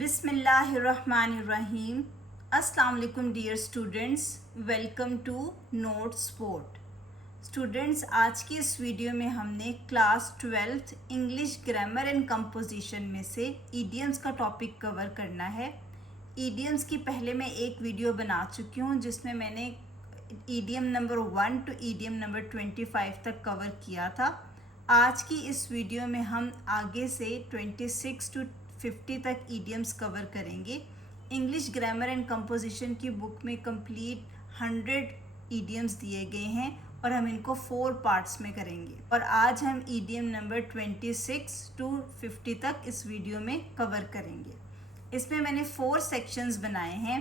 बिस्मिल्लाहिर्रहमानिर्रहीम। अस्सलाम वालेकुम dear students, welcome to note sport. Students, आज की इस वीडियो में हमने class 12th English grammar and composition में से ईडियम्स का टॉपिक कवर करना है। ईडियम्स की पहले मैं एक वीडियो बना चुकी हूँ जिसमें मैंने idiom number 1 to idiom number 25 तक कवर किया था। आज की इस वीडियो में हम आगे से 26 टू 50 तक ईडियम्स कवर करेंगे। इंग्लिश ग्रामर एंड कंपोजिशन की बुक में कंप्लीट 100 ईडियम्स दिए गए हैं और हम इनको 4 पार्ट्स में करेंगे और आज हम ईडियम नंबर 26 टू 50 तक इस वीडियो में कवर करेंगे। इसमें मैंने 4 सेक्शंस बनाए हैं।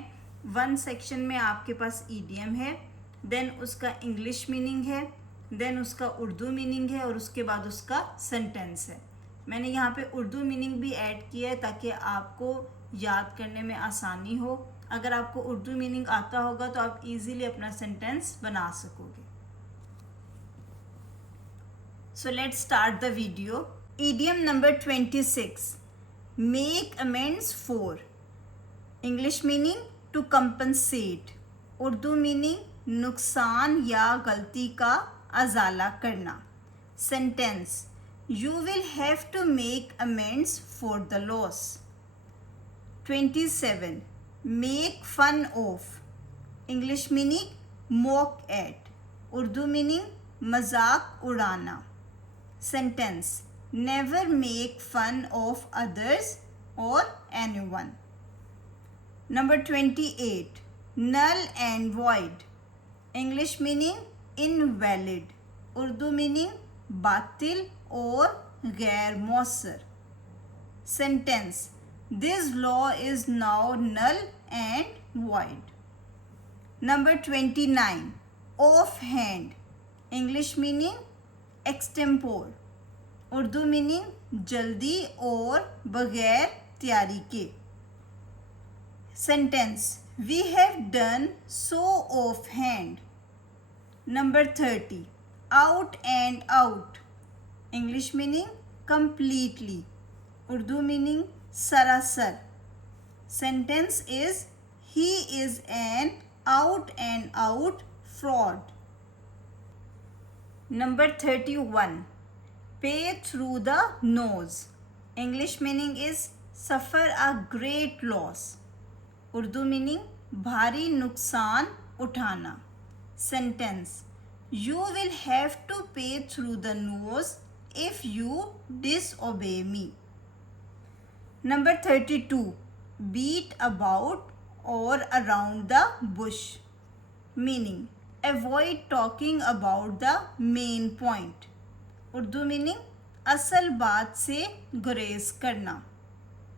1 सेक्शन में आपके पास ईडियम है, देन उसका इंग्लिश मीनिंग है, देन उसका उर्दू मीनिंग है और उसके बाद उसका सेंटेंस है। मैंने यहाँ पे उर्दू मीनिंग भी ऐड किया है ताकि आपको याद करने में आसानी हो। अगर आपको उर्दू मीनिंग आता होगा तो आप इजीली अपना सेंटेंस बना सकोगे। So let's start the video. Idiom number 26, make amends for. English meaning to compensate. Urdu meaning नुकसान या गलती का अजाला करना। Sentence, you will have to make amends for the loss. 27, make fun of. English meaning mock at. Urdu meaning मजाक उड़ाना. Sentence, never make fun of others or anyone. Number 28, null and void. English meaning invalid. Urdu meaning बातिल और गैर मौसर. Sentence, this law is now null and void. Number 29, off hand. English meaning extempore. Urdu meaning जल्दी और बगैर तैयारी के. Sentence, we have done so off hand. Number 30, out and out. English meaning completely. Urdu meaning sarasar. Sentence is, he is an out and out fraud. Number 31, pay through the nose. English meaning is suffer a great loss. Urdu meaning भारी नुकसान उठाना. Sentence, you will have to pay through the nose if you disobey me. Number 32, beat about or around the bush. Meaning, avoid talking about the main point. Urdu meaning असल बात से गुरेज करना.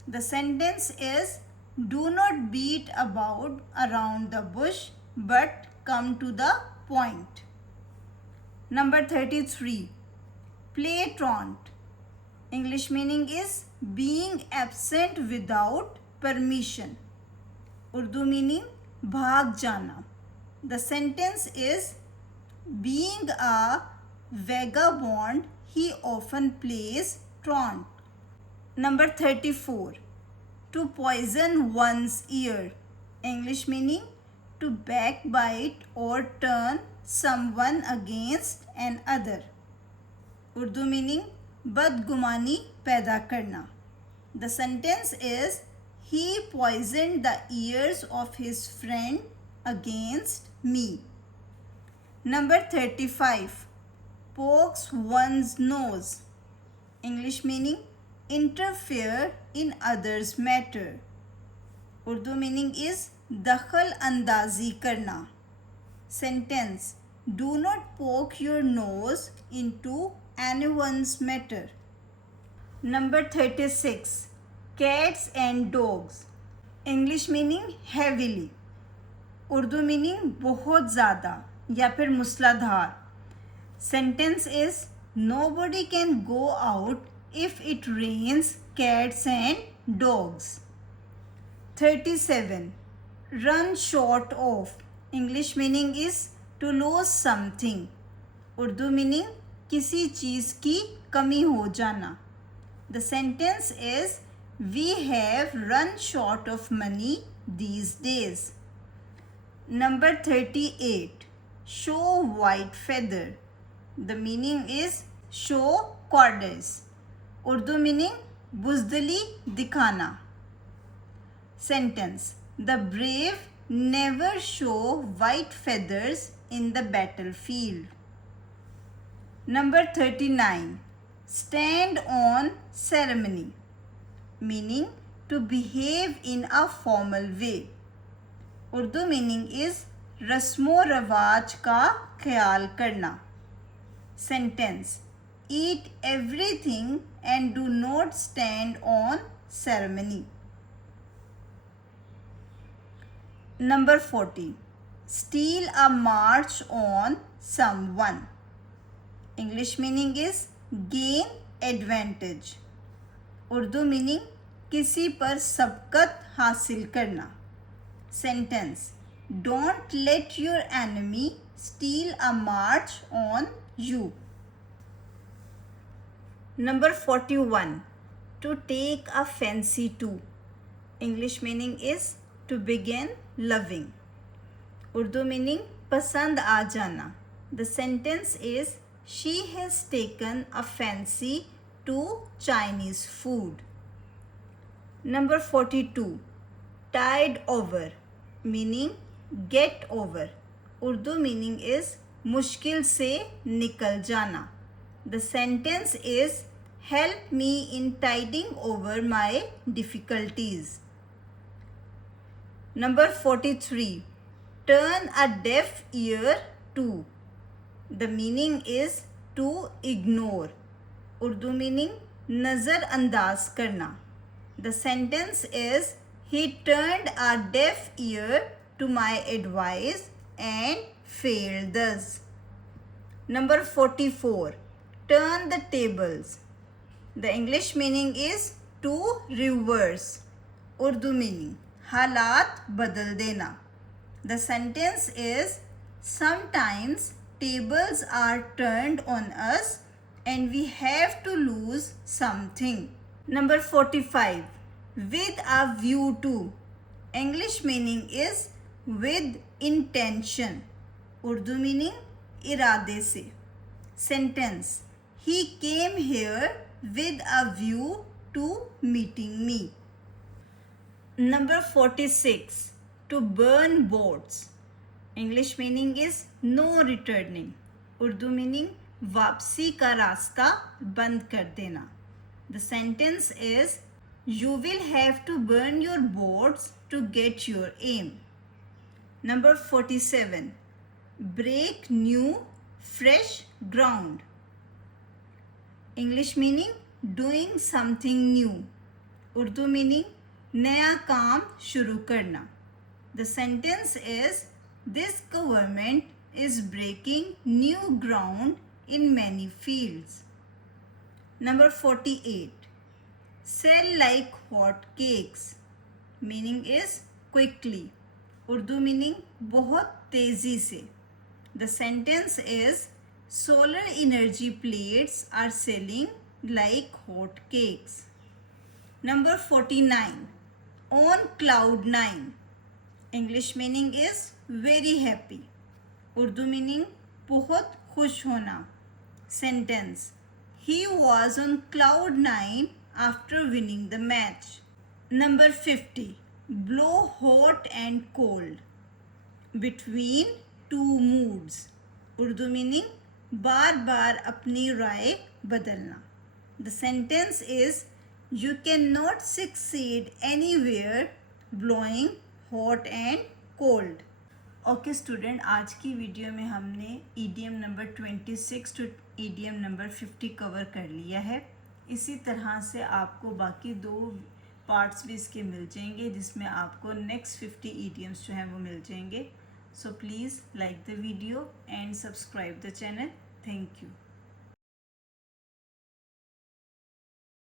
The sentence is, do not beat about around the bush but come to the point. Number 33, play truant. English meaning is being absent without permission. Urdu meaning भाग जाना. The sentence is, being a vagabond, he often plays truant. Number 34, to poison one's ear. English meaning to backbite or turn someone against an other. Urdu meaning बदगुमानी पैदा करना. The sentence is, he poisoned the ears of his friend against me. Number 35, pokes one's nose. English meaning interfere in others' matter. Urdu meaning is दखल अंदाजी करना. Sentence, do not poke your nose into anyone's matter. Number 36, cats and dogs. English meaning heavily. Urdu meaning बहुत ज़्यादा या फिर मूसलाधार. Sentence is, nobody can go out if it rains cats and dogs. 37, run short of. English meaning is to lose something. Urdu meaning किसी चीज़ की कमी हो जाना. The sentence is, We have run short of money these days. Number 38. Show white feather. The meaning is show cowardice. Urdu meaning buzdali dikhana. Sentence. The brave never show white feathers in the battlefield. Number 39. Stand on ceremony. Meaning to behave in a formal way. Urdu meaning is रस्मो रवाज का ख्याल करना. Sentence. Eat everything and do not stand on ceremony. Number 40. Steal a march on someone. English meaning is gain advantage. Urdu meaning किसी पर सबकत हासिल करना. Sentence. Don't let your enemy steal a march on you. Number 41. To take a fancy to. English meaning is to begin loving. Urdu meaning pasand aa jana. The sentence is she has taken a fancy to Chinese food. Number 42. Tide over. Meaning get over. Urdu meaning is मुश्किल से निकल जाना. The sentence is help me in tiding over my difficulties. Number 43. Turn a deaf ear to. The meaning is to ignore. Urdu meaning नज़रअंदाज करना. The sentence is he turned a deaf ear to my advice and failed thus. Number 44. Turn the tables. The English meaning is to reverse. Urdu meaning हालात बदल देना. The sentence is sometimes tables are turned on us and we have to lose something. Number 45. With a view to. English meaning is with intention. Urdu meaning इरादे से. Sentence. He came here with a view to meeting me. Number 46. To burn boats. English meaning is no returning. Urdu meaning वापसी का रास्ता बंद कर देना. The sentence is you will have to burn your boats to get your aim. Number 47. Break new, fresh ground. English meaning doing something new. Urdu meaning नया काम शुरू करना. The sentence is this government is breaking new ground in many fields. Number 48. Sell like hot cakes. Meaning is quickly. Urdu meaning बहुत तेजी से. The sentence is solar energy plates are selling like hot cakes. Number 49. On cloud 9. English meaning is very happy. Urdu meaning बहुत खुश होना. Sentence. He was on cloud 9 after winning the match. Number 50. Blow hot and cold. Between two moods. Urdu meaning बार बार अपनी राय बदलना. The sentence is you cannot succeed anywhere blowing hot and cold. Okay student, आज की video में हमने idiom number 26 to idiom number 50 cover कर लिया है. इसी तरह से आपको बाकी 2 पार्ट्स भी इसके मिल जाएंगे जिसमें आपको नेक्स्ट 50 ईडीएम्स जो हैं वो मिल जाएंगे. So please like the video and subscribe the channel. Thank you.